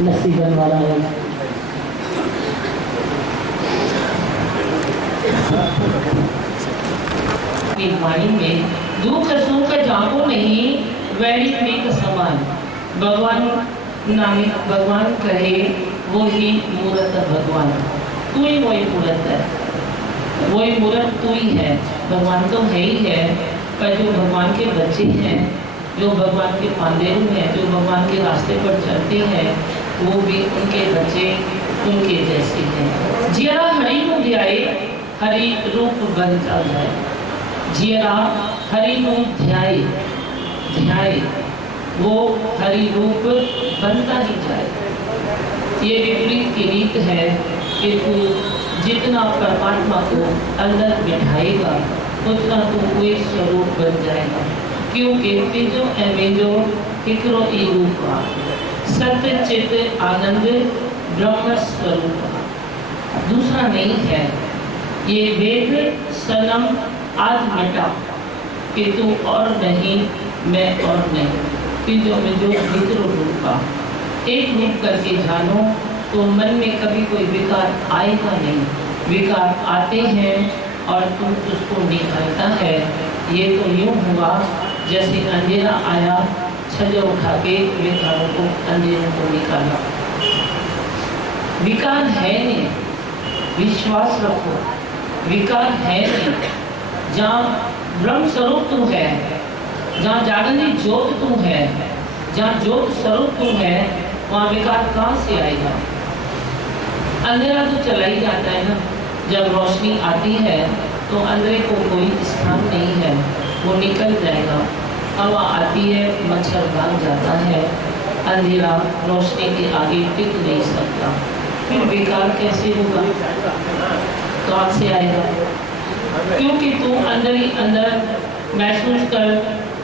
नसीबन वाला है। वाणी में दुख सुख जाको नहीं वैरी में समान भगवान नामिक भगवान कहे वो ही मूर्त भगवान, तू ही वही मूर्त है, वही मूर्त तू ही है। भगवान तो है ही है, पर जो भगवान के बच्चे हैं, जो भगवान के पांडेरू हैं, जो भगवान के रास्ते पर चलते हैं, वो भी उनके बच्चे उनके जैसे हैं। जियरा हरि को ध्याए हरि रूप बन जाए, जियरा हरि को ध्याए ध्याए वो हरि रूप बनता ही जाए। ये विपरीत की रीत है कि तू जितना परमात्मा को अंदर बिठाएगा उतना तू कोई स्वरूप बन जाएगा, क्योंकि तेजो एवेजो हिकरो ई रूपा सत्य चित्त आनंद ब्रह्म स्वरूप दूसरा नहीं है। ये वेद सनम आज मिटा कि तू और नहीं मैं और नहीं, तेजो एवेजो हिकरो रूपा एक रूप करके जानो तो मन में कभी कोई विकार आएगा नहीं। विकार आते हैं और तू उसको निकालता है। ये तो यूं हुआ जैसे अंधेरा आया, छज्जा उठा के विकारों को अंधेरों को निकाला। विकार है नहीं, विश्वास रखो, विकार है नहीं। जहाँ ब्रह्म स्वरूप तू है, जहाँ जागनी ज्योत तू है, जहाँ ज्योत स्वरूप तू है, वहाँ विकार कहाँ से आएगा? अंधेरा तो चला ही जाता है ना। जब रोशनी आती है तो अंधेरे को कोई स्थान नहीं है, वो निकल जाएगा। हवा आती है, मच्छर भाग जाता है, अंधेरा रोशनी के आगे टिक नहीं सकता। फिर विकार कैसे होगा? कहाँ से आएगा? क्योंकि तू अंदर ही अंदर महसूस कर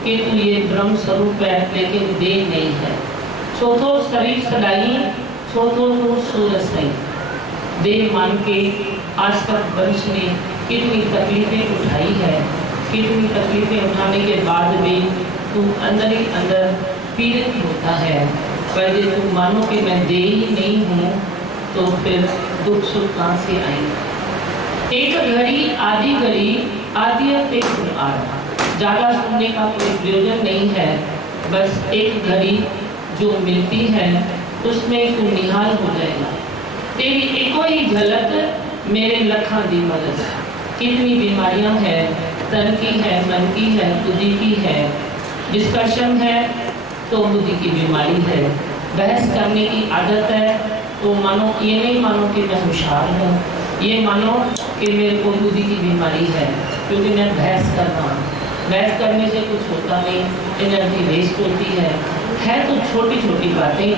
कि तू ये ब्रह्म स्वरूप है, लेकिन देह नहीं है। छोटो शरीर सदाई, छोटो तू सूरज सही। देह मान के आज तक वंश ने कितनी तकलीफें उठाई है, कितनी तकलीफें उठाने के बाद भी तू अंदर ही अंदर पीड़ित होता है। पहले तू मानो कि मैं देह ही नहीं हूँ, तो फिर दुख सुख कहाँ से आएंगे? एक घड़ी आधी घड़ी आदि आ रहा, ज़्यादा सुनने का कोई प्रयोजन नहीं है। बस एक घड़ी जो मिलती है उसमें तू निहाल हो जाएगा। तेरी एको ही झलक मेरे लखा दी मदद। कितनी बीमारियां हैं, तन की है, मन की है, बुद्धि की है। जिसका श्रम है तो बुद्धि की बीमारी है। बहस करने की आदत है तो मानो, ये नहीं मानो कि मैं होशियार हूँ, ये मानो कि मेरे को बुद्धि की बीमारी है, क्योंकि मैं बहस कर रहा हूँ। बहस करने से कुछ होता नहीं, एनर्जी वेस्ट होती है तो छोटी छोटी बातें,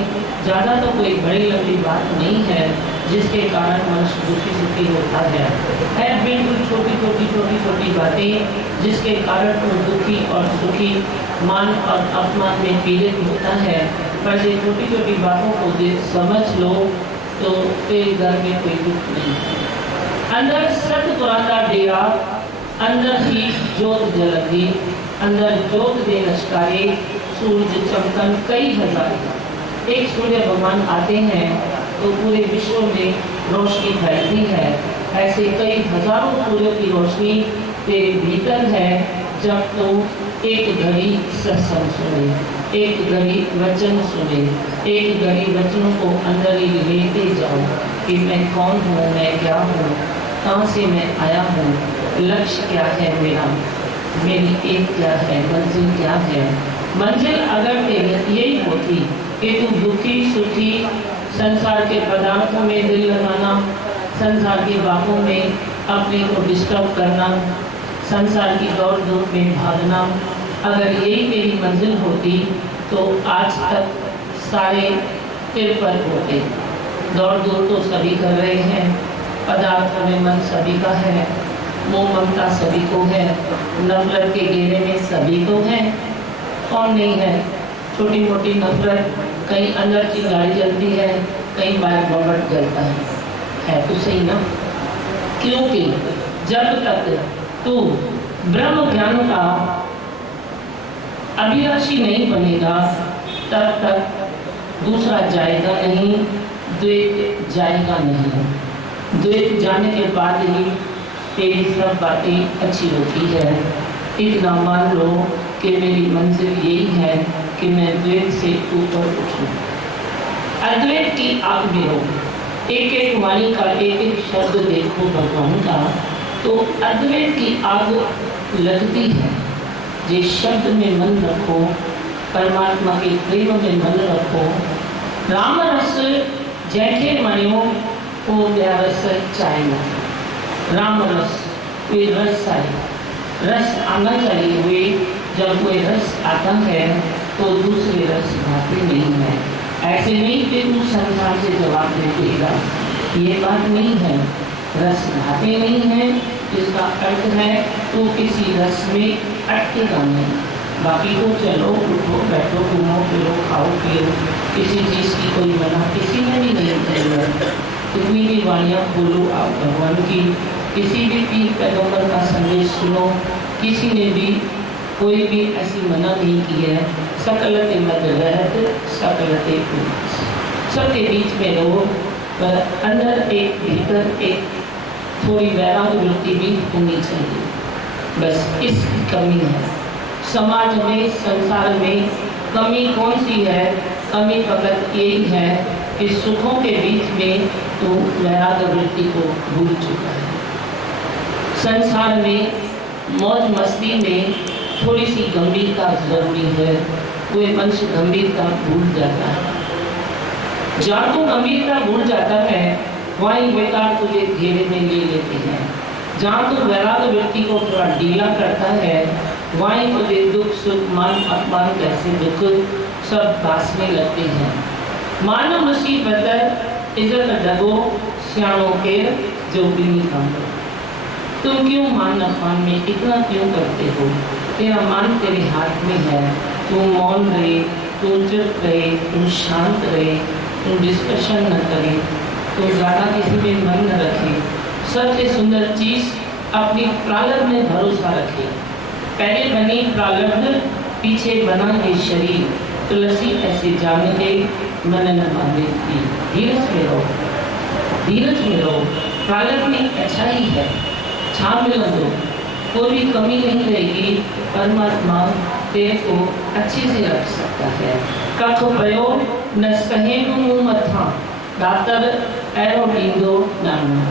ज़्यादा तो कोई बड़ी लंबी बात नहीं है जिसके कारण मनुष्य दुखी सुखी होता है बिल्कुल छोटी छोटी छोटी छोटी बातें जिसके कारण वो दुखी और सुखी, मान और अपमान में पीड़ित होता है। पर ये छोटी छोटी बातों को समझ लो तो तेरे घर में कोई दुख नहीं। अंदर सत पुराना डेरा, अंदर ही जोत जलती, अंदर जोत दे लश्कारे, सूरज चमकन कई हजार। एक सूर्य भगवान आते हैं तो पूरे विश्व में रोशनी फैलती है। ऐसे कई हजारों सूर्य की रोशनी तेरे भीतर है। जब तो एक घड़ी सत्संग सुने, एक घड़ी वचन सुने, एक घड़ी वचनों को अंदर ही लेते जाओ कि मैं कौन हूँ, मैं क्या हूँ, कहाँ से मैं आया हूँ, लक्ष्य क्या है मेरा, मेरी एक क्या है, मंजिल क्या है। मंजिल अगर तेरी यही होती कि तू दुखी सुखी संसार के पदार्थों में दिल लगाना, संसार की बातों में अपने को डिस्टर्ब करना, संसार की दौड़ धूप में भागना, अगर यही मेरी मंजिल होती तो आज तक सारे तिर पर होते। दौड़ दूर तो सभी कर रहे हैं, पदार्थों में मन सभी का है, मोह ममता सभी को है, नफरत के घेरे में सभी को है। कौन नहीं है? छोटी मोटी नफरत, कहीं अंदर चिंगारी जलती है, कहीं बाहर बमट जलता है तो सही ना? क्योंकि जब तक तू ब्रह्म ज्ञान का अभिलाषी नहीं बनेगा तब तक दूसरा जाएगा नहीं, द्वैत जाएगा नहीं। द्वैत जाने के बाद ही तेरी सब बातें अच्छी होती है। इतना मान लो कि मेरी मंजिल यही है कि मैं द्वैत से ऊपर उठूं, अद्वैत की आग में हो। एक एक वाणी का एक एक शब्द देखो भगवान का, तो अद्वैत की आग लगती है। जिस शब्द में मन रखो, परमात्मा के प्रेम में मन रखो। राम रस जैसे मनियो को रस चाहे न। राम रस कोई रस आए, रस आना चाहिए हुए। जब कोई रस आता है तो दूसरे रस भाते नहीं है। ऐसे नहीं कि तू संसार से जवाब दे देगा, ये बात नहीं है। रस भाते नहीं है, इसका अर्थ है तू किसी रस में अटकेगा नहीं। बाकी को चलो उठो बैठो घूमो फिरो खाओ पियो, किसी चीज़ की कोई मना किसी ने भी नहीं किया। कितनी भी वाणियाँ बोलो आप भगवान की, किसी भी पीर पैगंबर का संदेश सुनो, किसी ने भी कोई भी ऐसी मना नहीं की है। सकलते मत रहत सकलते उन्नत, सबके बीच में रहो, पर अंदर एक भीतर एक थोड़ी वैराग वृत्ति भी होनी चाहिए। बस इसकी कमी है समाज में, संसार में। कमी कौन सी है? कमी फकत यही है कि सुखों के बीच में तो वैराग वृत्ति को भूल चुका है। संसार में मौज मस्ती में थोड़ी सी गंभीरता जरूरी है। कोई मनुष्य गंभीरता भूल जाता है। जहाँ तो गंभीरता भूल जाता है वहीं बेकार तुझे घेरे में ले लेते हैं। जहाँ तो वैराग व्यक्ति को थोड़ा ढीला करता है वहीं तुझे दुख सुख मान अपमान कैसे दुख सब बांसने लगते हैं। मानो मुसीबत इज्जत डगो सियाणों के जो बिनी काम। तुम क्यों मान अपमान में इतना क्यों करते हो? तेरा मान तेरे हाथ में है। तुम मौन रहे, तुम चुप रहे, तुम शांत रहे, तुम डिस्कशन न करे, तुम ज़्यादा किसी में मन न रखे। सबसे सुंदर चीज़ अपनी प्रारब्ध में भरोसा रखे। पहले बनी प्रारब्ध, पीछे बना ये शरीर। तुलसी ऐसे जान के मन न माने थी। धीरज में रहो, धीरज में रहो। प्रारब्ध में अच्छा ही है, छाप में दो, कोई भी कमी नहीं रहेगी। परमात्मा तेरे को अच्छे से रख सकता है। कख प्रयोग न सहे मुँह मथा, दातर एरो नींदो नाना,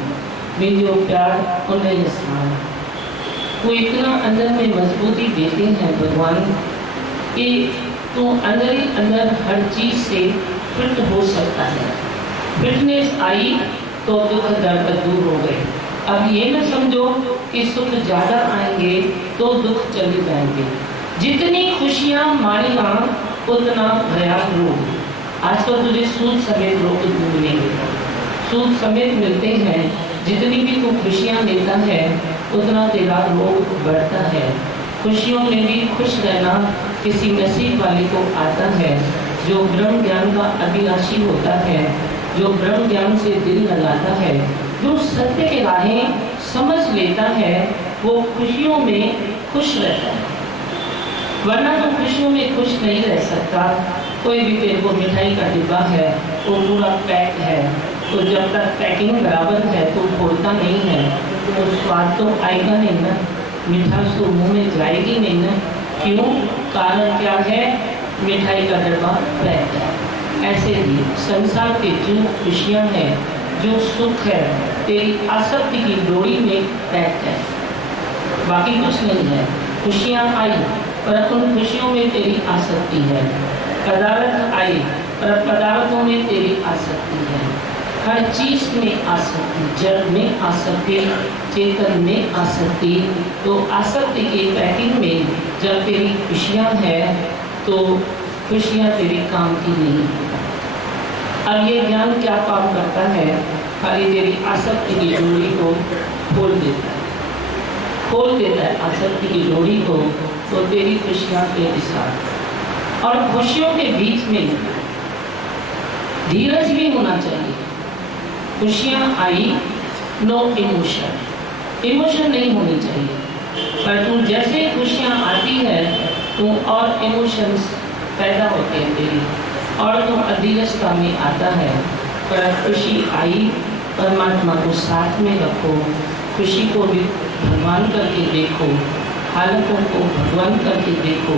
मीजो प्यार उन्हें स्नान। वो इतना अंदर में मजबूती देते हैं भगवान कि तो अंदर ही अंदर हर चीज से फिट हो सकता है। फिटनेस आई तो दुख दर्द दूर हो गए। अब ये न समझो कि सुख ज्यादा आएंगे तो दुख चले जाएंगे। जितनी खुशियां मारेगा उतना भयावह रोग। आज तो तुझे सूद समेत रोग मिलेंगे, सूद समेत मिलते हैं। जितनी भी तू खुशियां लेता है उतना तेरा रोग बढ़ता है। खुशियों में भी खुश रहना किसी नसीब वाले को आता है, जो ब्रह्म ज्ञान का अभिलाषी होता है, जो ब्रह्म ज्ञान से दिल लगाता है, जो सत्य के राहें समझ लेता है, वो खुशियों में खुश रहता है। वरना तो खुशियों में खुश नहीं रह सकता। कोई भी तेरे को मिठाई का डिब्बा है, वो पूरा पैक है, तो जब तक पैकिंग बराबर है तो खोलता नहीं है, तो स्वाद तो आएगा नहीं ना, मिठास तो मुंह में जाएगी नहीं ना। क्यों? कारण क्या है? मिठाई का डब्बा पैक है। ऐसे ही संसार के जो खुशियाँ हैं, जो सुख है, तेरी आसक्ति की डोरी में पैक है, बाकी कुछ नहीं है। खुशियाँ आई पर उन खुशियों में तेरी आसक्ति है। पदार्थ आई पर पदार्थों में तेरी आसक्ति है। हर चीज में आसक्ति, जड़ में आसक्ति, चेतन में आसक्ति। तो आसक्ति के पैकिंग में जब तेरी खुशियां है तो खुशियां तेरे काम की नहीं। अब ये ज्ञान क्या काम करता है? खाली तेरी आसक्ति की डोरी को खोल देता है, खोल देता है आसक्ति की डोरी को, तो तेरी खुशियां तेरे साथ। और खुशियों के बीच में धीरज भी होना चाहिए। खुशियां आई, नो इमोशन, इमोशन नहीं होनी चाहिए। पर तुम जैसे खुशियां आती है तुम और इमोशंस पैदा होते हैं तेरी, और तुम अधीरजता में आता है। पर खुशी आई, परमात्मा को साथ में रखो, खुशी को भी भगवान करके देखो, हालतों को भगवान करके देखो।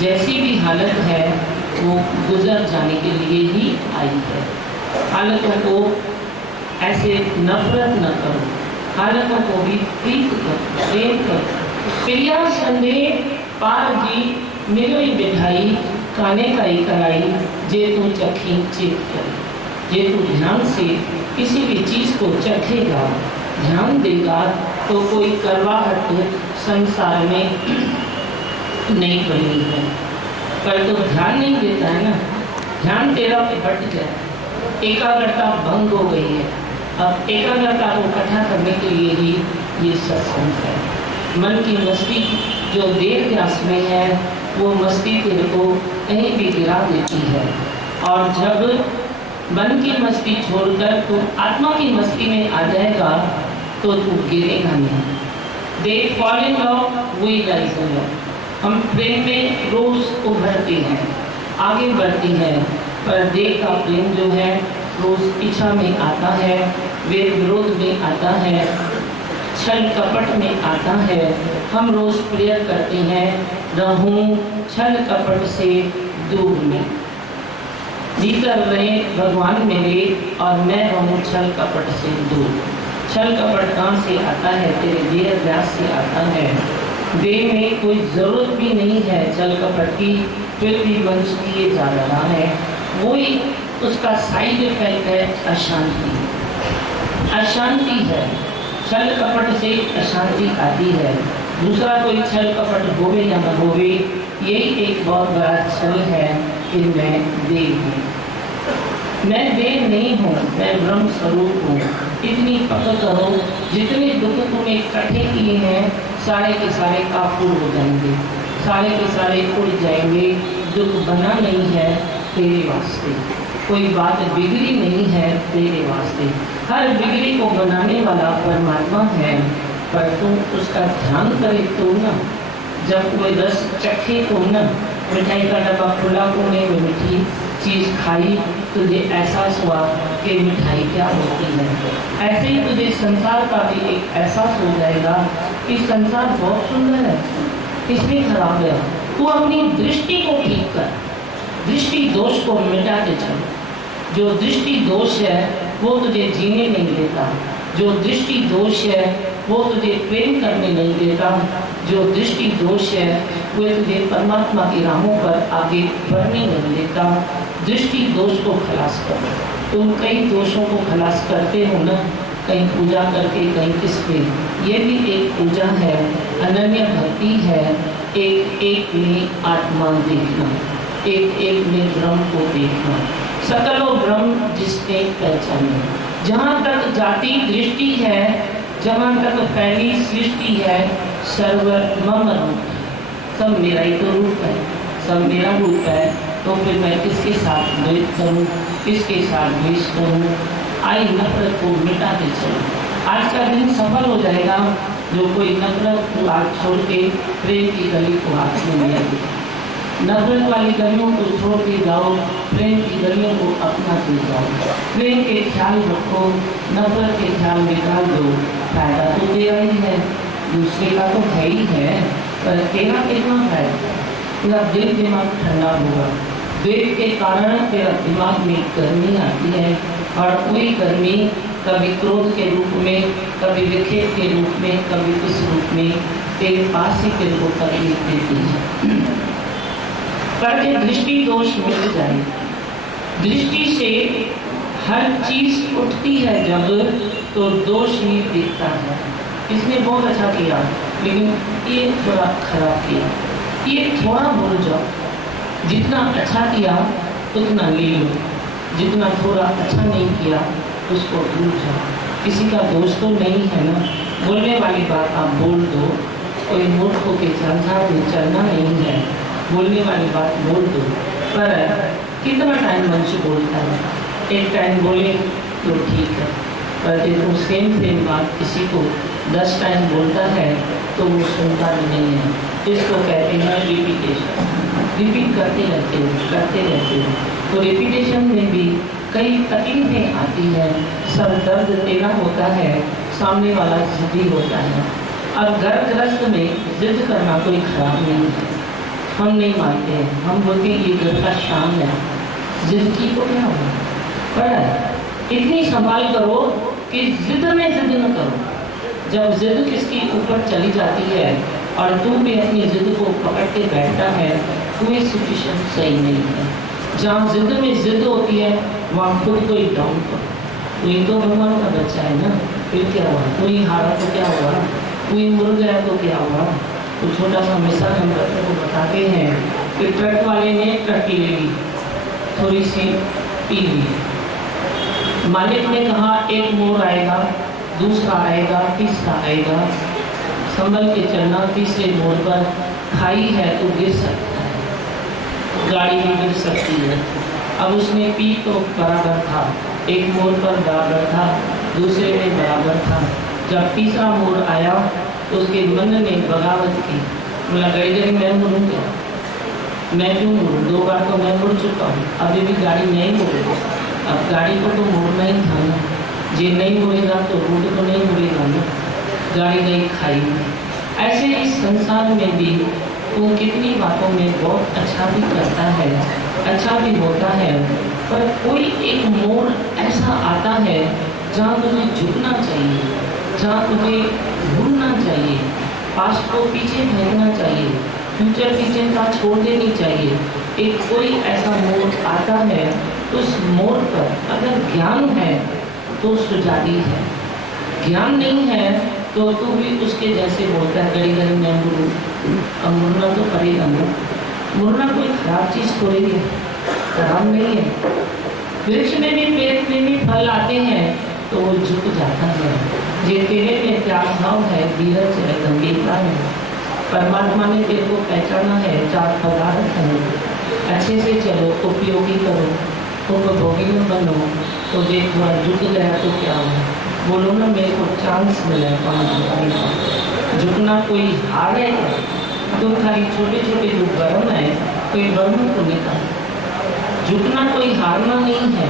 जैसी भी हालत है वो गुजर जाने के लिए ही आई है। हालतों को ऐसे नफरत न करो, हालतों को भी प्रीत करो, प्रेम करो। प्रिया संदे पार जी मेरी बिठाई, काने काई कराई, जे तू चखी चित करे। जे तू ध्यान से किसी भी चीज को चखेगा, ध्यान देगा, तो कोई करवाहट संसार में नहीं बनी है। पर तो ध्यान नहीं देता है ना, ध्यान तेरा भट गया, एकाग्रता भंग हो गई है। अब एकाग्रता को इकट्ठा करने के लिए ही ये सत्संग है। मन की मस्ती जो देर व्यास में है वो मस्ती तेरे को कहीं भी गिरा देती है। और जब मन की मस्ती छोड़कर तू आत्मा की मस्ती में आ जाएगा तो तू गिरेगा नहीं। They fall in love, we rise in love. हम प्रेम में रोज उभरते हैं, आगे बढ़ती हैं, पर देह का प्रेम जो है रोज इच्छा में आता है, वेद विरोध में आता है, छल कपट में आता है। हम रोज प्रेयर करते हैं, रहूं छल कपट से दूर में, भीतर रहे भगवान मेरे और मैं रहूं छल कपट से दूर। छल कपट कहाँ से आता है? तेरे देह व्यास से आता है। देह में कोई जरूरत भी नहीं है छल कपट की, फिर भी वंश किए जा रहा है। वही उसका साइड इफेक्ट है अशांति। अशांति है, छल कपट से अशांति आती है। दूसरा कोई छल कपट होवे या न होवे, यही एक बहुत बड़ा छल है कि मैं देव हूँ। मैं देव नहीं हूँ, मैं ब्रह्म स्वरूप हूँ। इतनी पकड़ करो, जितने दुख तुमने इकट्ठे किए हैं सारे के सारे काफूर हो जाएंगे, सारे के सारे उड़ जाएंगे। दुख बना नहीं है तेरे वास्ते, कोई बात बिगड़ी नहीं है तेरे वास्ते। हर बिगड़ी को बनाने वाला परमात्मा है, पर तुम उसका ध्यान करे तो ना। जब कोई रस चखे तो ना, मिठाई का डब्बा खुला कोने में मीठी चीज खाई, तुझे एहसास हुआ कि मिठाई क्या होती है। ऐसे ही तुझे संसार का भी एक एहसास हो जाएगा कि संसार बहुत सुंदर है, इसमें खराब है। तू अपनी दृष्टि को ठीक कर, दृष्टि दोष को मिटा के चल। जो दृष्टि दोष है वो तुझे जीने नहीं देता, जो दृष्टि दोष है वो तुझे प्रेम करने नहीं देता, जो दृष्टि दोष है वो तुझे परमात्मा की राहों पर आगे बढ़ने नहीं देता। दृष्टि दोष को खलास करो। तुम कई दोषों को खलास करते हो ना, कहीं पूजा करके, कहीं किस पे। ये भी एक पूजा है, अनन्य भक्ति है। एक एक में आत्मा देखना, एक एक में ब्रह्म को देखना। सकलो ब्रह्म जिसने पहचाने। जहाँ तक जाति दृष्टि है, जहाँ तक फैली सृष्टि है, सर्व मम रूप, सब मेरा ही तो रूप है, सब मेरा रूप है। तो फिर मैं किसके साथ द्वेष करूँ, किसके साथ द्वेष करूँ? आई नफरत को मिटा के चलो। आज का दिन सफल हो जाएगा जो कोई नफरत को हाथ छोड़ के प्रेम की गली को हाथ में ले आए। नफरत वाली गलियों को छोड़ के जाओ, प्रेम की गलियों को अपना के जाओ। प्रेम के ख्याल रखो, नफरत के ख्याल निकाल दो। फायदा तो तेरा ही है, दूसरे का तो है ही है, पर तेरा कितना फायदा? तेरा दिल दिमाग ठंडा होगा। द्वेष के कारण तेरा दिमाग में गर्मी आती है, और कोई गर्मी कभी क्रोध के रूप में, कभी विखेप के रूप में, कभी किस रूप में तेरे पास ही तेरे को तकलीफ देती है। करके दृष्टि दोष मिट जाए। दृष्टि से हर चीज उठती है जब तो दोष ही दिखता है। इसने बहुत अच्छा किया लेकिन ये थोड़ा खराब किया, ये थोड़ा भूल जाओ। जितना अच्छा किया उतना ले लो, जितना थोड़ा अच्छा नहीं किया उसको भूल जाओ। किसी का दोष तो नहीं है ना, बोलने वाली बात आप बोल दो, कोई मूर्ख होकर संसार में चलना नहीं है, बोलने वाली बात बोल दो। पर कितना टाइम मनुष्य बोलता है, एक टाइम बोले तो ठीक है, पर देखो सेम बात किसी को 10 टाइम बोलता है तो वो सुनता भी नहीं है। इसको कहते हैं रिपीटेशन, रिपीट करते रहते हो। तो रिपीटेशन में भी कई तकलीफें आती हैं, सर दर्द तेरा होता है, सामने वाला जिद्दी होता है। अब घर गृहस्थ में जिद करना कोई खराब नहीं है, हम नहीं मानते हैं, हम बोलते हैं ये घर का शान है, जिद की तो क्या हुआ, पर इतनी संभाल करो कि जिद में जिद न करो। जब जिद किसकी ऊपर चली जाती है और तू भी अपनी जिद को पकड़ के बैठता है तो ये सिचुएशन सही नहीं है। जहाँ जिद में जिद होती है वहाँ खुद को ही डाउन करो। कोई तो भगवान का बच्चा है ना, फिर क्या हुआ, कोई हारा तो क्या हुआ, कोई मुड़ गया तो क्या हुआ। तो छोटा सा मिसाल हम बच्चों को बताते हैं कि ट्रक वाले ने ट्रक ले ली, थोड़ी सी पी ली, मालिक ने कहा एक मोड़ आएगा, दूसरा आएगा, तीसरा आएगा, संभल के चलना, तीसरे मोड़ पर खाई है तो गिर सकता है, गाड़ी भी गिर सकती है। अब उसने पी तो बराबर था, एक मोड़ पर बराबर था, दूसरे में बराबर था। जब तीसरा मोड़ आया तो उसके मन ने बगावत की, बोला गड़ी मैं मुड़ूंगा, मैं क्यों मुड़ूँ, 2 बार तो मैं मुड़ चुका हूँ, अभी भी गाड़ी नहीं मुड़ेगी। अब गाड़ी को तो मोड़ना ही था ना, जे नहीं मुड़ेगा तो रोड तो नहीं मुड़ेगा ना, गाड़ी गई खाई में। ऐसे इस संसार में भी वो कितनी बातों में बहुत अच्छा भी करता है, अच्छा भी होता है, पर कोई एक मोड़ ऐसा आता है जहाँ तुझे झुकना चाहिए, जहाँ तुझे भूलना चाहिए, पास्ट को पीछे फेंकना चाहिए, फ्यूचर की चिंता छोड़ देनी चाहिए। एक कोई ऐसा मोड़ आता है, उस मोड़ पर अगर ज्ञान है तो सुजादी है, ज्ञान नहीं है तो तू भी उसके जैसे बोलता है गड़ी गड़ी मैं मुड़ूँ। अब मुड़ना तो पड़ेगा ना, मुड़ना कोई खराब चीज़ थोड़ी है, खराब नहीं है। वृक्ष में भी पेड़ में भी फल आते हैं तो वो झुक जाता है। जे तेरे में त्याग भाव है, धीरज है, गंभीरता है, परमात्मा ने तेरे को पहचाना है, 4 पदार्थ हैं, अच्छे से चलो, उपयोगी करो, उपभोगी में बनो। तो देख थोड़ा झुक गया तो क्या हुआ, बोलो ना मेरे को चांस मिला है 5 रुपये का। झुकना कोई हार है, तो खाली छोटे छोटे जो गर्म है कोई गर्म को निकाल। झुकना कोई हारना नहीं है,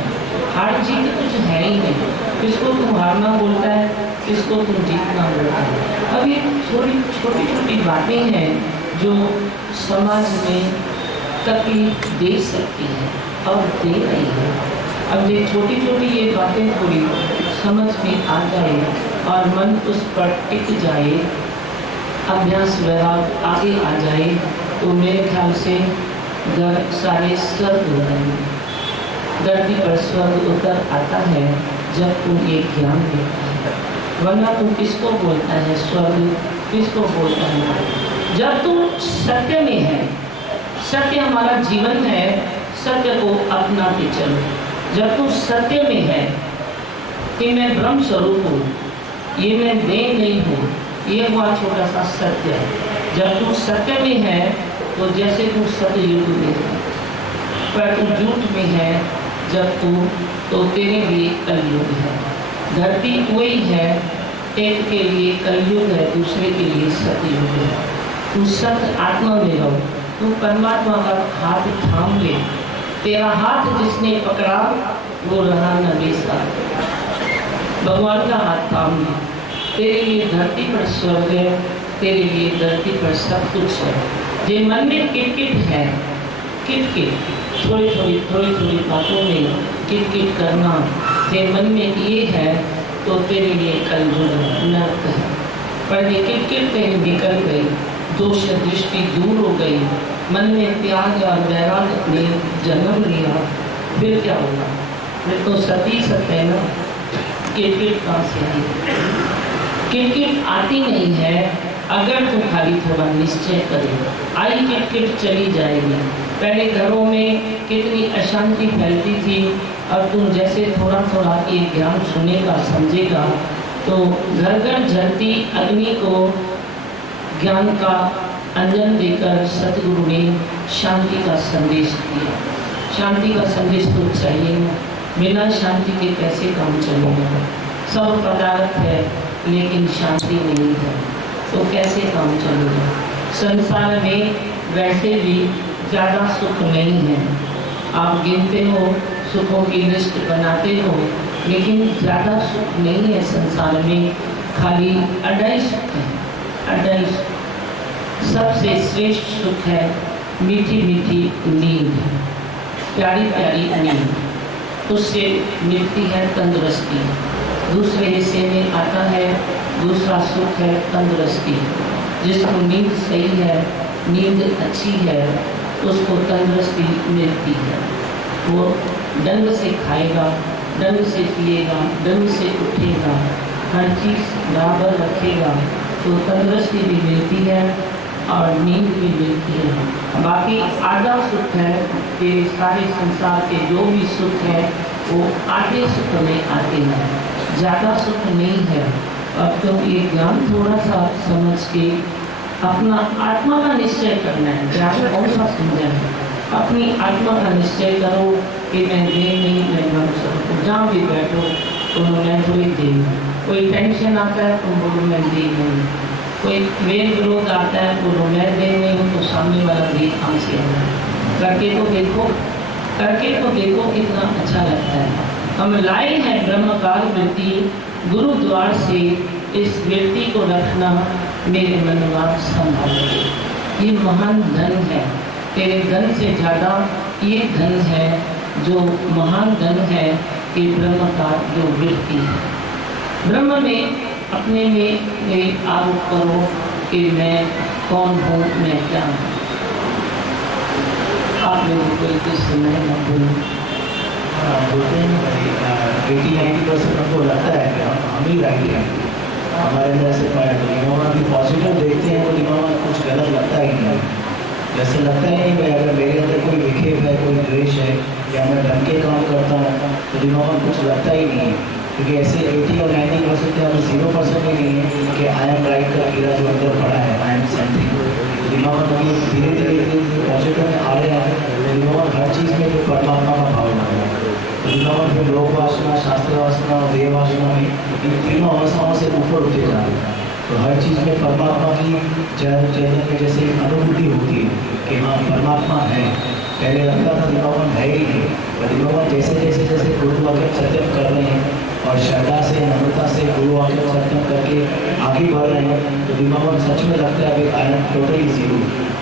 हार जीत कुछ है ही नहीं। किसको तुम हारना बोलता है, किसको तुम जीतना बोलता है। अब ये छोटी छोटी बातें हैं जो समाज में तकलीफ दे सकती है और दे रही है। अब ये छोटी छोटी ये बातें थोड़ी समझ में आ जाए और मन उस पर टिक जाए, अभ्यास वैराग आगे आ जाए तो मेरे ख्याल से घर सारे स्वर्ग हो जाएंगे। धरती पर स्वर्ग उतर आता है जब तुम ये ज्ञान देता है, वरना तुम किसको बोलता है स्वर्ग, किसको बोलता है। जब तुम सत्य में है, सत्य हमारा जीवन है, सत्य को अपनाते चलो। जब तुम सत्य में है कि मैं ब्रह्म स्वरूप हूँ, ये मैं देह नहीं हूँ, ये हुआ छोटा सा सत्य। जब तू सत्य में है तो जैसे तू सत्य युग में है, पर तू झूठ में है जब तू, तो तेरे लिए कलयुग है। धरती वही है, एक के लिए कलयुग है, दूसरे के लिए सतयुग है। तू सत्य आत्मा में रहो, तू परमात्मा का हाथ थाम ले। तेरा हाथ जिसने पकड़ा वो रहा न बेसार, भगवान का हाथ थाम ले। तेरे लिए धरती पर स्वर्ग है, तेरे लिए धरती पर सब कुछ है। जे मन में किट है, किट थोड़ी थोड़ी बातों में किट करना, जे मन में ये है तो तेरे लिए कल नर्क है। पर ये किट कहीं निकल गई, दोष दृष्टि दूर हो गई, मन में त्याग और वैराग ने जन्म लिया, फिर क्या होगा। मैं तो सती सत्य ना, किटकिट कहाँ से आई? किटकिट आती नहीं है अगर तुम खाली थोड़ा निश्चय करे। आई किटकिट चली जाएगी। पहले घरों में कितनी अशांति फैलती थी, और तुम जैसे थोड़ा थोड़ा ये ज्ञान सुनेगा समझेगा तो घर घर जलती अग्नि को ज्ञान का अंजन देकर सतगुरु ने शांति का संदेश दिया। शांति का संदेश तो चाहिए ना, बिना शांति के कैसे काम चलेगा? सब पदार्थ है लेकिन शांति नहीं है तो कैसे काम चलेगा? संसार में वैसे भी ज़्यादा सुख नहीं है। आप गिनते हो, सुखों की लिस्ट बनाते हो, लेकिन ज़्यादा सुख नहीं है संसार में। खाली अढ़ाई सुख है, अढ़ाई सुख। सबसे श्रेष्ठ सुख है मीठी मीठी नींद, प्यारी प्यारी नींद। उससे मिलती है तंदुरुस्ती। दूसरे हिस्से में आता है दूसरा सुख है तंदुरुस्ती। जिसको नींद सही है, नींद अच्छी है, उसको तंदुरुस्ती मिलती है। वो ढंग से खाएगा, ढंग से पिएगा, ढंग से उठेगा, हर चीज़ बराबर रखेगा तो तंदुरुस्ती भी मिलती है और नींद भी मिलती है। बाकी आधा सुख है कि सारे संसार के जो भी सुख है वो आधे सुख में आते हैं, ज़्यादा सुख नहीं है। अब तो ये ज्ञान थोड़ा सा समझ के अपना आत्मा का निश्चय करना है। ज्ञान कौन सा समझा है? अपनी आत्मा का निश्चय करो कि मैं दे नहीं, मैं बन सकूँ। जहाँ भी बैठो तो मैं कोई दे, कोई टेंशन आता है तो बोलो मैं दे नहीं, कोई वेद विरोध आता है बोलो मैं दे नहीं हूँ, तो सामने वाला दे कहाँ से आ रहा है? करके तो देखो, करके तो देखो कितना अच्छा लगता है। हम लाए हैं ब्रह्मकाल वृत्ति गुरुद्वार से, इस वृत्ति को रखना मेरे मनवा संभाल के। ये महान धन है, तेरे धन से ज़्यादा ये धन है, जो महान धन है कि ब्रह्म का जो वृत्ति है। ब्रह्म में अपने में आरोप करो कि मैं कौन हूँ, मैं क्या हूँ। आप लोगों को इस समय न बोलो। बोलते हैं भाई 80-90% हमको लगता है कि हम ही राइट हैं, हमारे अंदर ऐसे दिमाग में भी पॉजिटिव देखते हैं तो दिमाग में कुछ गलत लगता ही नहीं। जैसे लगता ही नहीं भाई अगर मेरे अंदर कोई विक्षेप है, कोई द्वेष है या मैं ढंग के काम करता हूँ तो दिमाग में कुछ लगता ही नहीं है। क्योंकि ऐसे 80 और 90% हमें 0% ही नहीं है कि आई एम राइट का कीड़ा जो अंदर पड़ा है, आई एम समथिंग। दिमाग में कभी धीरे धीरे पॉजिटिव में आ रहे हैं, दिमाग में हर चीज़ में जो परमात्मा का भाव लगा है। दिमाग में फिर लोक वासना, शास्त्र वासना और देह वासना में इन तीनों अवस्थाओं से ऊपर उठे जा रहे हैं। तो हर चीज़ में परमात्मा की चैतन्य में जैसे अनुभूति होती है कि हाँ परमात्मा है। पहले लगता था दिमाग में है ही नहीं, और दिमाग में जैसे जैसे जैसे गुरु वाक्य सत्यम कर रहे हैं और श्रद्धा से, नम्रता से गुरु वाक्य सत्यम करके आगे बढ़ रहे हैं तो दिमाग में सच में लगता है कि आई एम टोटली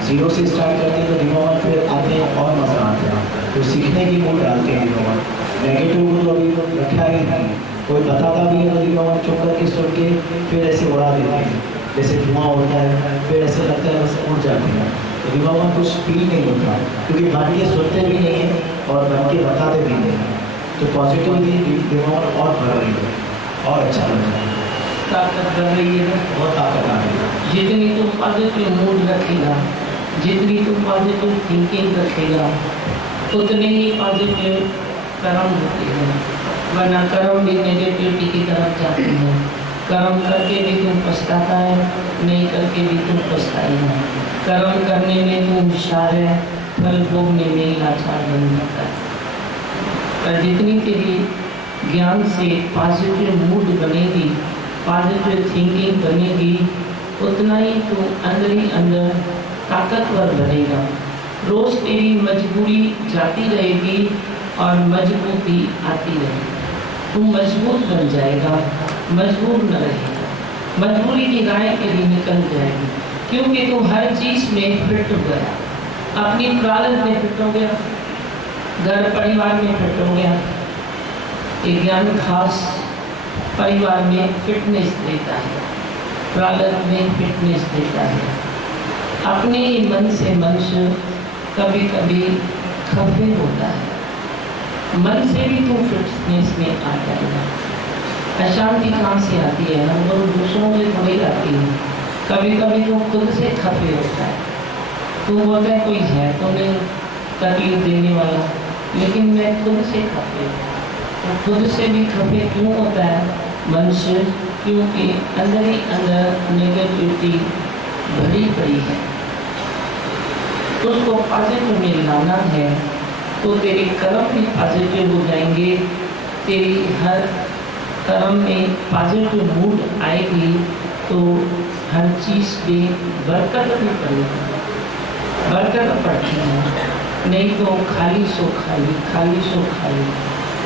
जीरो से स्टार्ट करते हैं तो दिमाग में फिर आते हैं और मजा आते हैं, तो सीखने की मूड डालते हैं दिमाग में। नेगेटिव को तो अभी रखा ही नहीं, कोई बताता भी है तो दिमाग में चुप करके सुन के फिर ऐसे उड़ा देते हैं, जैसे धुआं होता है फिर ऐसे लगता है बस उड़ जाते हैं। तो दिमाग में कुछ फील नहीं होता क्योंकि बन के सुनते भी नहीं हैं और बन के बताते भी नहीं हैं। तो पॉजिटिवली दिमाग में और बढ़ रही है और अच्छा लग रहा है, ताकत बढ़ रही है, बहुत ताकत आ रही है। जितनी तुम पॉजिटिव मूड रखेगा, जितनी तुम पॉजिटिव थिंकिंग रखेगा, उतने ही पॉजिटिव कर्म होते हैं। वरना कर्म भी नेगेटिविटी की तरफ जाते हैं। कर्म करके भी तुम पछताता है, नहीं करके भी तुम पछताई है। कर्म करने में तुम होशियार है, फल भोगने में लाचार बन जाता है। पर जितनी तेरी ज्ञान से पॉजिटिव मूड बनेगी, पॉजिटिव थिंकिंग बनेगी, उतना ही तू अंदर ही अंदर ताकतवर बनेगा। रोज तेरी मजबूरी जाती रहेगी और मजबूती आती रहेगी। तू मजबूत बन जाएगा, मजबूर न रहेगा। मजबूरी की राह तेरी निकल जाएगी क्योंकि तू हर चीज में फिट हो गया। अपनी प्रारब्ध में फिट हो गया, घर परिवार में फिट हो गया। एक ज्ञान खास परिवार में फिटनेस देता है, प्रारब्ध में फिटनेस देता है। अपने ही मन से मनुष्य कभी कभी खफे होता है, मन से भी तू फिटनेस में आ जाएगा। अशांति कहाँ से आती है? हम लोग दूसरों से थोड़ी आती है। कभी कभी तो खुद से खफे होता है, तू बोलता है कोई है तो नहीं तकलीफ देने वाला, लेकिन मैं खुद से खफे। तो खुद से भी खफे क्यों होता है मनुष्य? क्योंकि अंदर ही अंदर नेगेटिविटी भरी पड़ी है। उसको पॉजिटिव में लाना है तो तेरे कर्म भी पॉजिटिव हो जाएंगे, तेरी हर कर्म में पॉजिटिव मूड आएगी तो हर चीज़ में बरकत भी पड़ेगी। बरकत पड़ती है, नहीं तो खाली सो खाली, खाली सो खाली।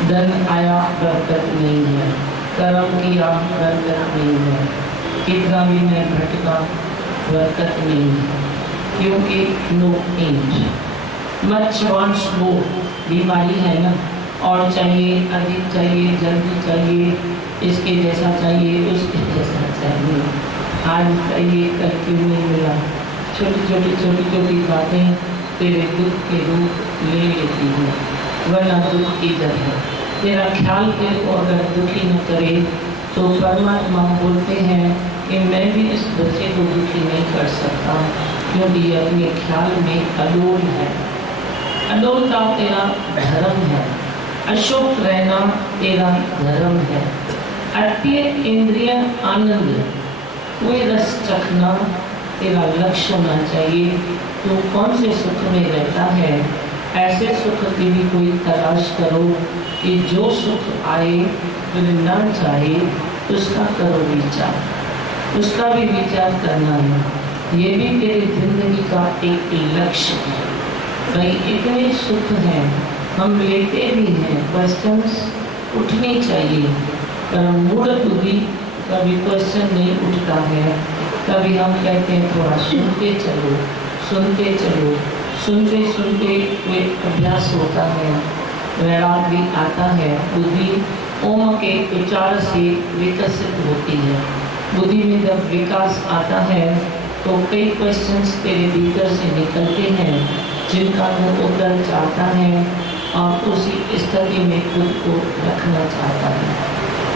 धन आया बरकत नहीं है, कर्म किया बरकत नहीं है, कितना भी मैं भटका बरकत नहीं है, क्योंकि नो एंज। मच वांट्स मोर बीमारी है ना, और चाहिए, अधिक चाहिए, जल्दी चाहिए, इसके जैसा चाहिए, उसके जैसा चाहिए, आज चाहिए कल क्यों नहीं मिला। छोटी छोटी बातें तेरे दुख के रूप ले लेती हैं, वरना दुख की जड़ है। तेरा ख्याल तेरे को अगर दुखी न करे तो परमात्मा बोलते हैं कि मैं भी इस बच्चे को दुखी नहीं कर सकता, क्योंकि ये अपने ख्याल में अडोल है। अडोलता तेरा धर्म है, अशोक रहना तेरा धर्म है। अत्य इंद्रिय आनंद, कोई रस चखना तेरा लक्ष्य होना चाहिए। तो कौन से सुख में रहता है, ऐसे सुख की भी कोई तलाश करो कि जो सुख आए फिर ना चाहे उसका करो विचार, उसका भी विचार करना है। ये भी तेरी जिंदगी का एक लक्ष्य है। भाई इतने सुख हैं, हम लेते भी हैं, क्वेश्चंस उठने चाहिए, पर मूड बुद्धि कभी क्वेश्चन नहीं उठता है। कभी हम कहते हैं थोड़ा सुनते चलो, सुनते चलो, सुनते सुनते कोई अभ्यास होता है, वैराग भी आता है। बुद्धि ओम के उच्चार से विकसित होती है। बुद्धि में जब विकास आता है तो कई क्वेश्चंस तेरे भीतर से निकलते हैं जिनका वो उत्तर चाहता है और उसी स्थिति में खुद को रखना चाहता है।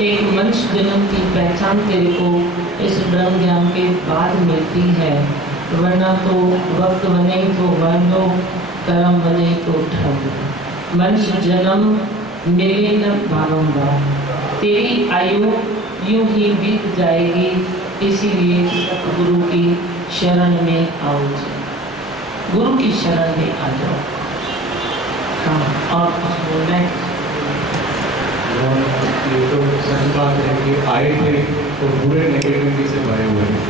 एक मनुष्य जन्म की पहचान तेरे को इस ब्रह्म ज्ञान के बाद मिलती है, वरना तो वक्त बने तो वर्णो, कर्म बने तो ठग। मनुष्य जन्म मिले न बारंबार, तेरी आयु यूं ही बीत जाएगी, इसीलिए गुरु की शरण में आओ, गुरु की शरण में आ जाओ। हाँ, और ये तो सच बात है कि आए थे तो पूरे नेगेटिविटी से भरे हुए हैं,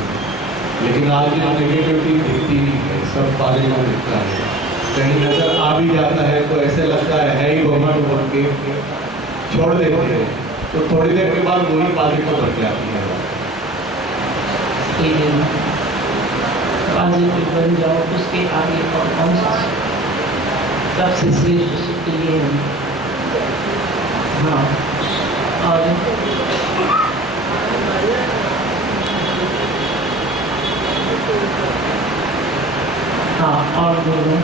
लेकिन आज ये नेगेटिविटी दिखती नहीं है, सब पॉजिटिव दिखता है। कहीं नजर आ भी जाता है तो ऐसे लगता है ही घमंड बोल के छोड़ देते हैं, तो थोड़ी देर के बाद वही पॉजिटिव बन जाती है। पॉजिटिव बन जाओ, उसके आगे और कौन सा सबसे श्रेष्ठ सुख ये है। हाँ, और हाँ, और बोलो।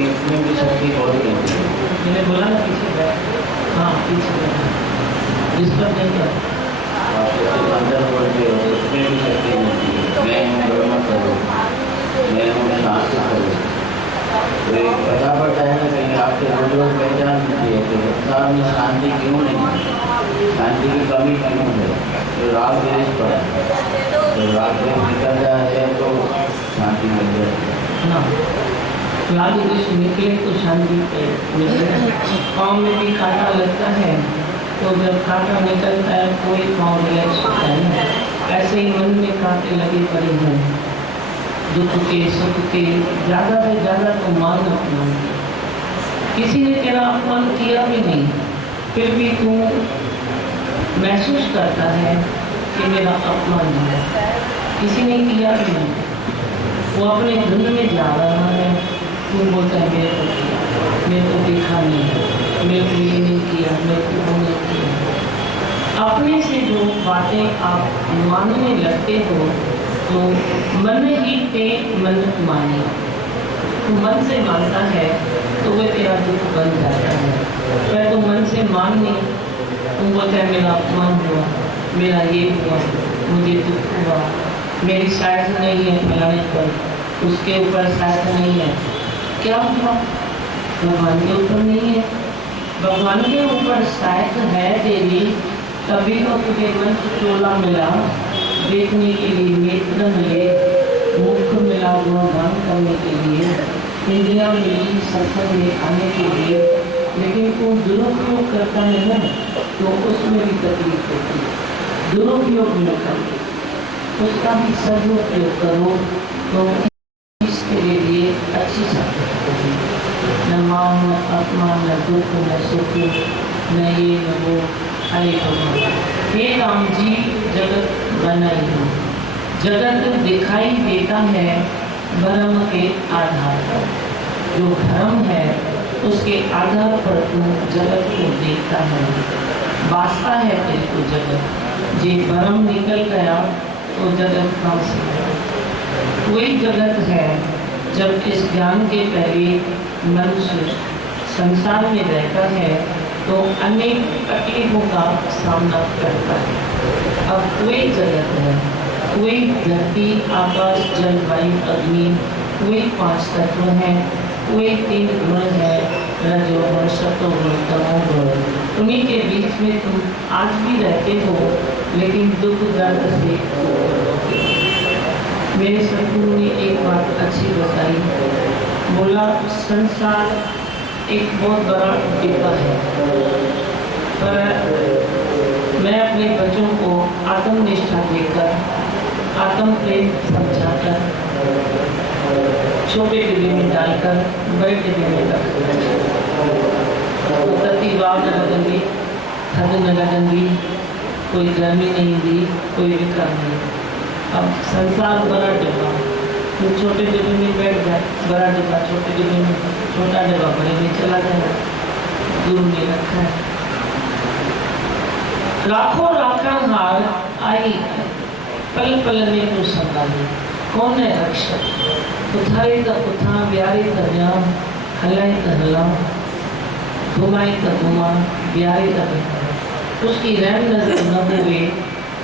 इसमें भी शक्ति बहुत रहती है। मैंने बोला ना पीछे बैठ, हाँ पीछे बैठ, जिस पर नहीं कर आप जैसे अंदर बोलते हो उसमें भी शक्ति मिलती है। मैं हूँ ब्रह्म करो, मैं हूँ शांत करो, तो एक पता पड़ता है ना कहीं आपके वो लोग पहचान होती है कि संसार में शांति क्यों नहीं है, शांति की कमी क्यों है। तो राग द्वेष पड़ा है, तो राग द्वेष निकल जाए तो शांति मिल जाए ना। राग द्वेष निकले तो शांति मिले। पाँव में भी कांटा लगता है, तो जब कांटा निकलता है कोई पाँव रिलैक्स होता है ना, ऐसे ही मन में कांटे लगे पड़े हैं, दुख के सुख के। ज़्यादा से ज़्यादा तो मान अपमान, किसी ने तेरा अपमान किया भी नहीं, फिर भी तू महसूस करता है कि मेरा अपमान है। किसी ने किया भी नहीं, वो अपने धुन में जा रहा है, तू बोलता है मेरे को किया, मेरे को मेरे को ये नहीं किया, मेरे को वो नहीं किया। अपने से जो बातें आप मानने लगते हो तो मन ही पे मन माने, तो मन से मानता है तो वह तेरा दुख बन जाता है। वह तो मन से मान नहीं, तुम बोलते हैं मेरा अपमान हुआ, मेरा ये हुआ, मुझे दुख हुआ, मेरी शायद नहीं है फलाने पर, उसके ऊपर शायद नहीं है। क्या हुआ? भगवान के ऊपर नहीं है। भगवान के ऊपर शायद है देवी, तभी तो तुझे मंत्र चोला मिला देखने के लिए, नेत्र मिले, मुख मिला गुणगान करने के लिए, इंद्रियां मिली सत्संग में आने के लिए। लेकिन तू दुरुपयोग करता है ना, तो उसमें भी तकलीफ होती है। दुरुपयोग न करके उसका भी सदुपयोग करो तो इसके लिए अच्छी संगत होगी। न मान न अपमान न दुख न सुख न ये न वो। हरे भगवान। हे राम जी जगत बनाई हो, जगत दिखाई देता है भ्रम के आधार पर। जो भ्रम है उसके आधार पर तू जगत को देखता है, वास्ता है तेरे को जगत। जे भ्रम निकल गया तो जगत कहाँ से है? वही जगत है। जब इस ज्ञान के पहले मनुष्य संसार में रहता है तो अनेक तकलीफों का सामना करता है। अब वही जगत है, वही धरती आकाश जल वायु अग्नि, वही 5 तत्व हैं, वही 3 गुण है, रजोगुण सतोगुण तमोगुण। उन्हीं के बीच में तुम आज भी रहते हो, लेकिन दुख दर्द से मेरे सतगुरु ने एक बात अच्छी बताई। बोला संसार एक बहुत बड़ा डिब्बा है, पर मैं अपने बच्चों को आत्मनिष्ठा देकर, आत्म प्रेम समझाकर, छोटे डिब्बे में डालकर बड़े डिब्बे में रख वाव न लगेंगी, ठंड न लगेंगी, कोई गर्मी नहीं दी, कोई विकार नहीं। अब संसार बड़ा डिब्बा, तो छोटे डिब्बे में बैठ जाए, बड़ा डिब्बा छोटे डिब्बे में, छोटा डिब्बा बड़े में चला जाए। गुरु ने रखा है। लाखों राखण हार आई, पल पल में तो संभाली। कौन है रक्षक? उठाए तो उठा, ब्यारे तो ब्याह, हलाए तो हला, घुमाए तो घुमा, ब्यारे तो ब्याह। उसकी रहम नजर न हुए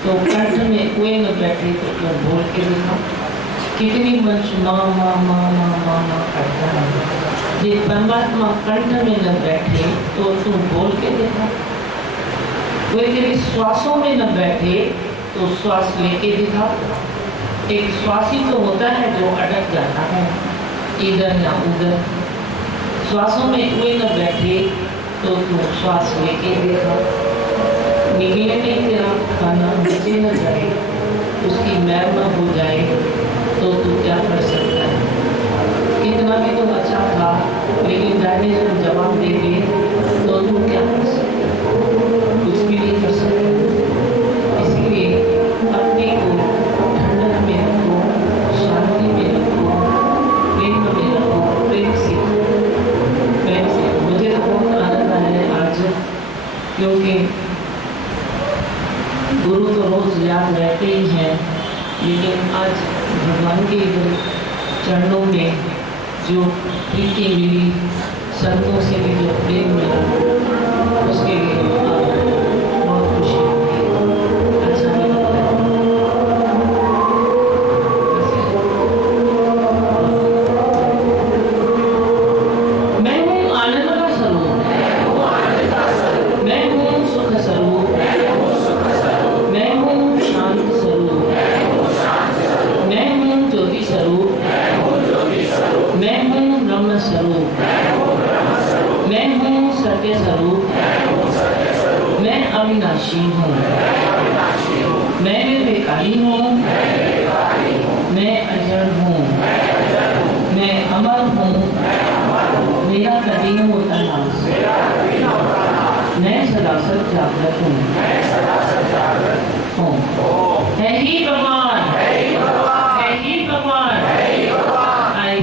तो कंठ में कुएं में बैठे तो क्यों बोल के दिखा। कितनी मंच माँ माँ माँ माँ माँ माँ करता है। ये परमात्मा कंठ में न बैठे तो तू बोल के दिखा। कोई तेरी श्वासों में न बैठे तो श्वास लेके दिखा। एक श्वासी तो होता है जो अटक जाता है इधर या उधर। श्वासों में कोई न बैठे तो तू श्वास लेके दिखा। निकले नहीं तेरा खाना नीचे न जाए, उसकी मैल न हो जाए तो तू क्या कर सकता है? कितना भी तुम अच्छा खा, लेकिन डाइजेशन जवाब दे दे तो तू क्या कर सकता है? कुछ भी नहीं कर सकता। इसलिए अपने को ठंडक में रखो, शांति में रखो, प्रेम में रखो, प्रेम से। मुझे तो बहुत आनंद आया है आज, क्योंकि गुरु तो रोज याद रहते ही हैं, लेकिन आज भगवान के चरणों में जो प्रीति मिली, संतों से भी जो प्रेम मिला, उसके लिए बहुत खुशी होगी। अच्छा भी लगता है। मैं हूँ आनंद का स्वरूप, मैं हूँ सुख स्वरूप, मैं हूँ शांत स्वरूप, मैं हूँ ज्योति स्वरूप, मैं हूँ ब्रह्म स्वरूप, मैं हूँ सत्य स्वरूप, मैं अविनाशी हूँ, मैं निर्विकारी हूँ, मैं अजर हूँ, मैं अमर हूँ, मेरा कभी न होता नाश, मैं सदा सत जागृत हूँ। है ही भगवान, है ही भगवान, आई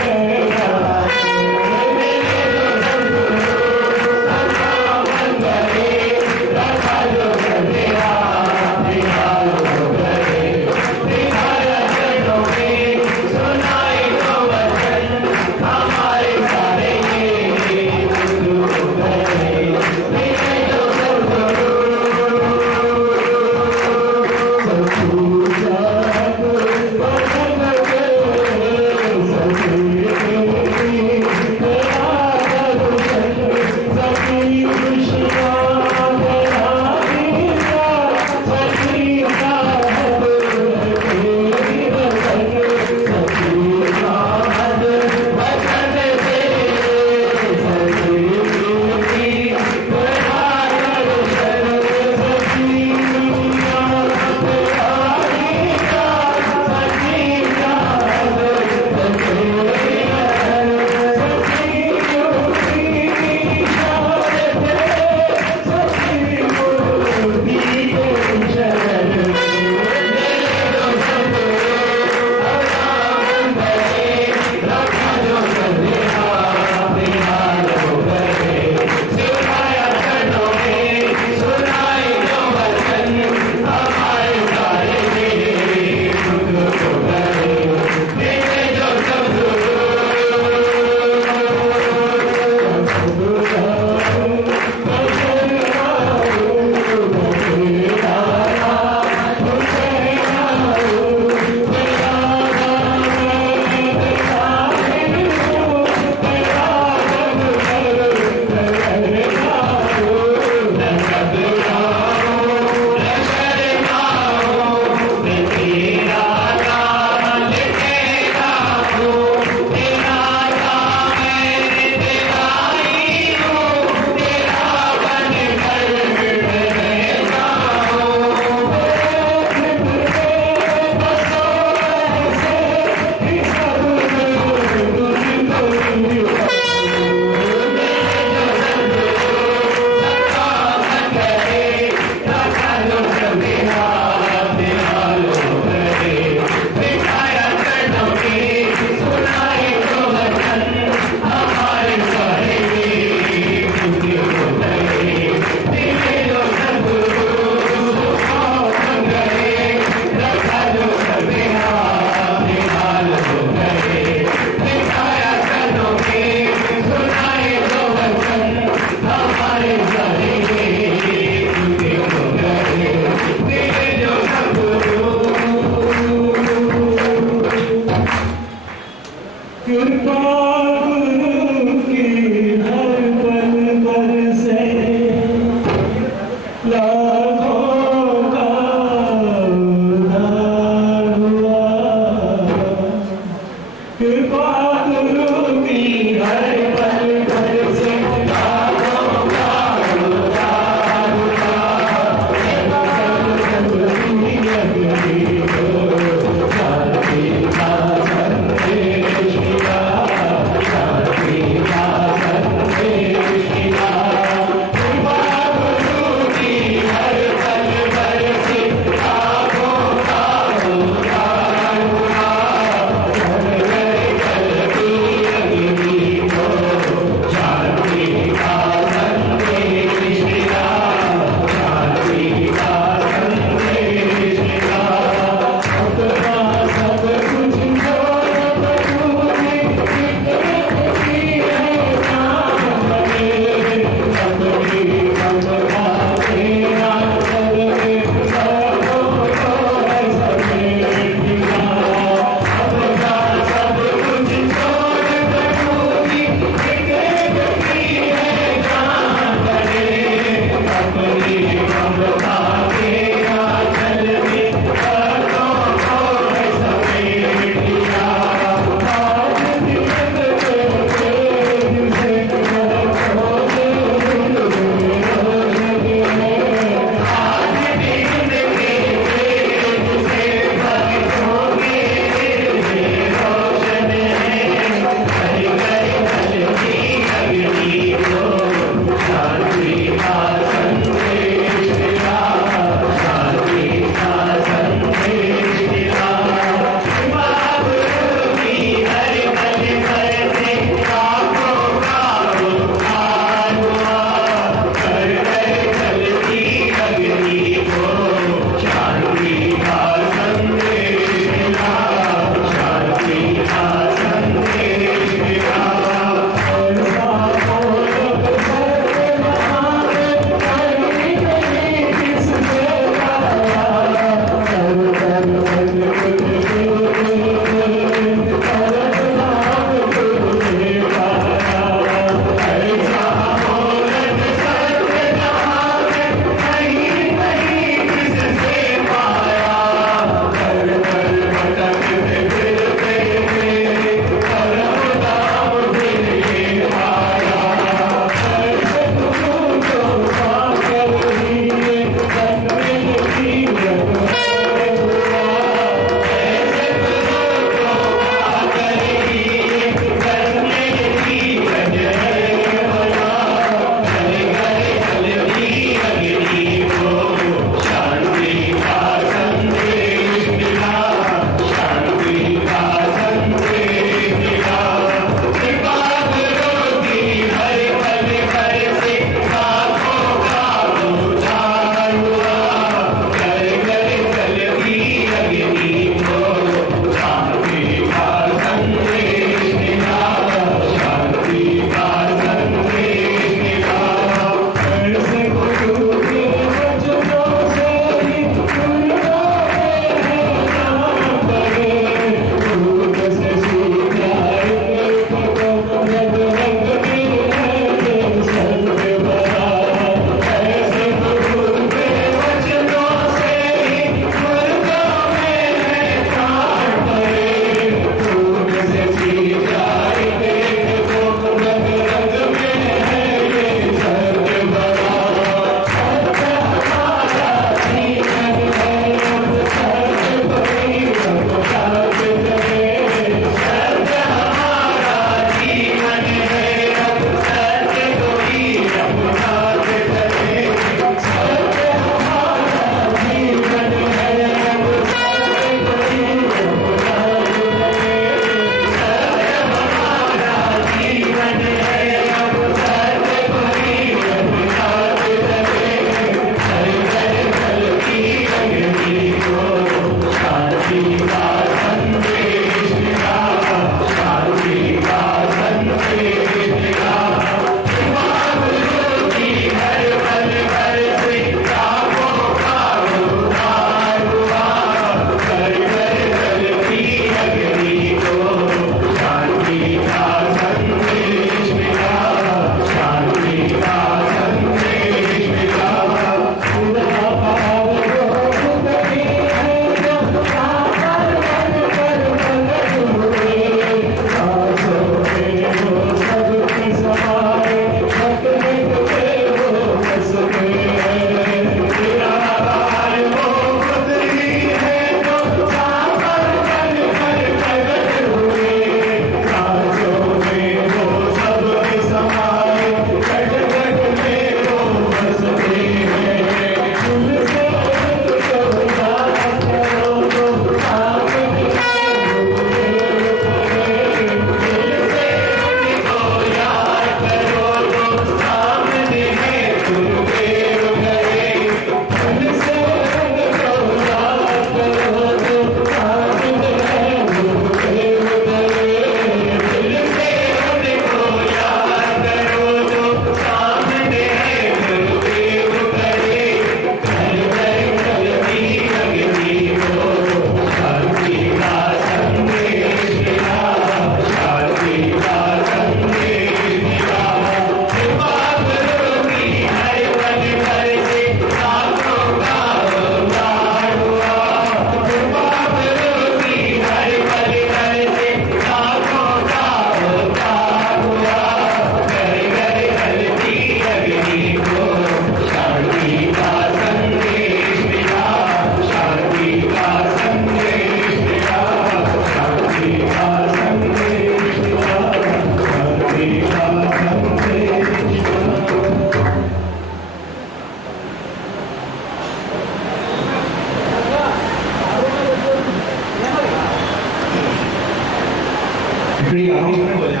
हिकिड़ी अनाउंसमेंट वञा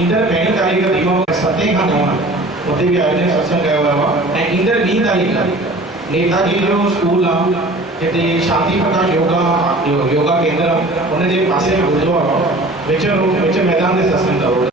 ईंदड़ 2 तारीख़ दीपा 7 खां 9 उते बि आयोजन सत्संग कयो वियो आहे ऐं ईंदड़ 2 तारीख़ नेताजी जो स्कूल आहे हिते शांति प्रकाश योगा केंद्र आहे उनजे पासे में गुरुद्वारो आहे विच मैदान ते सत्संग अथव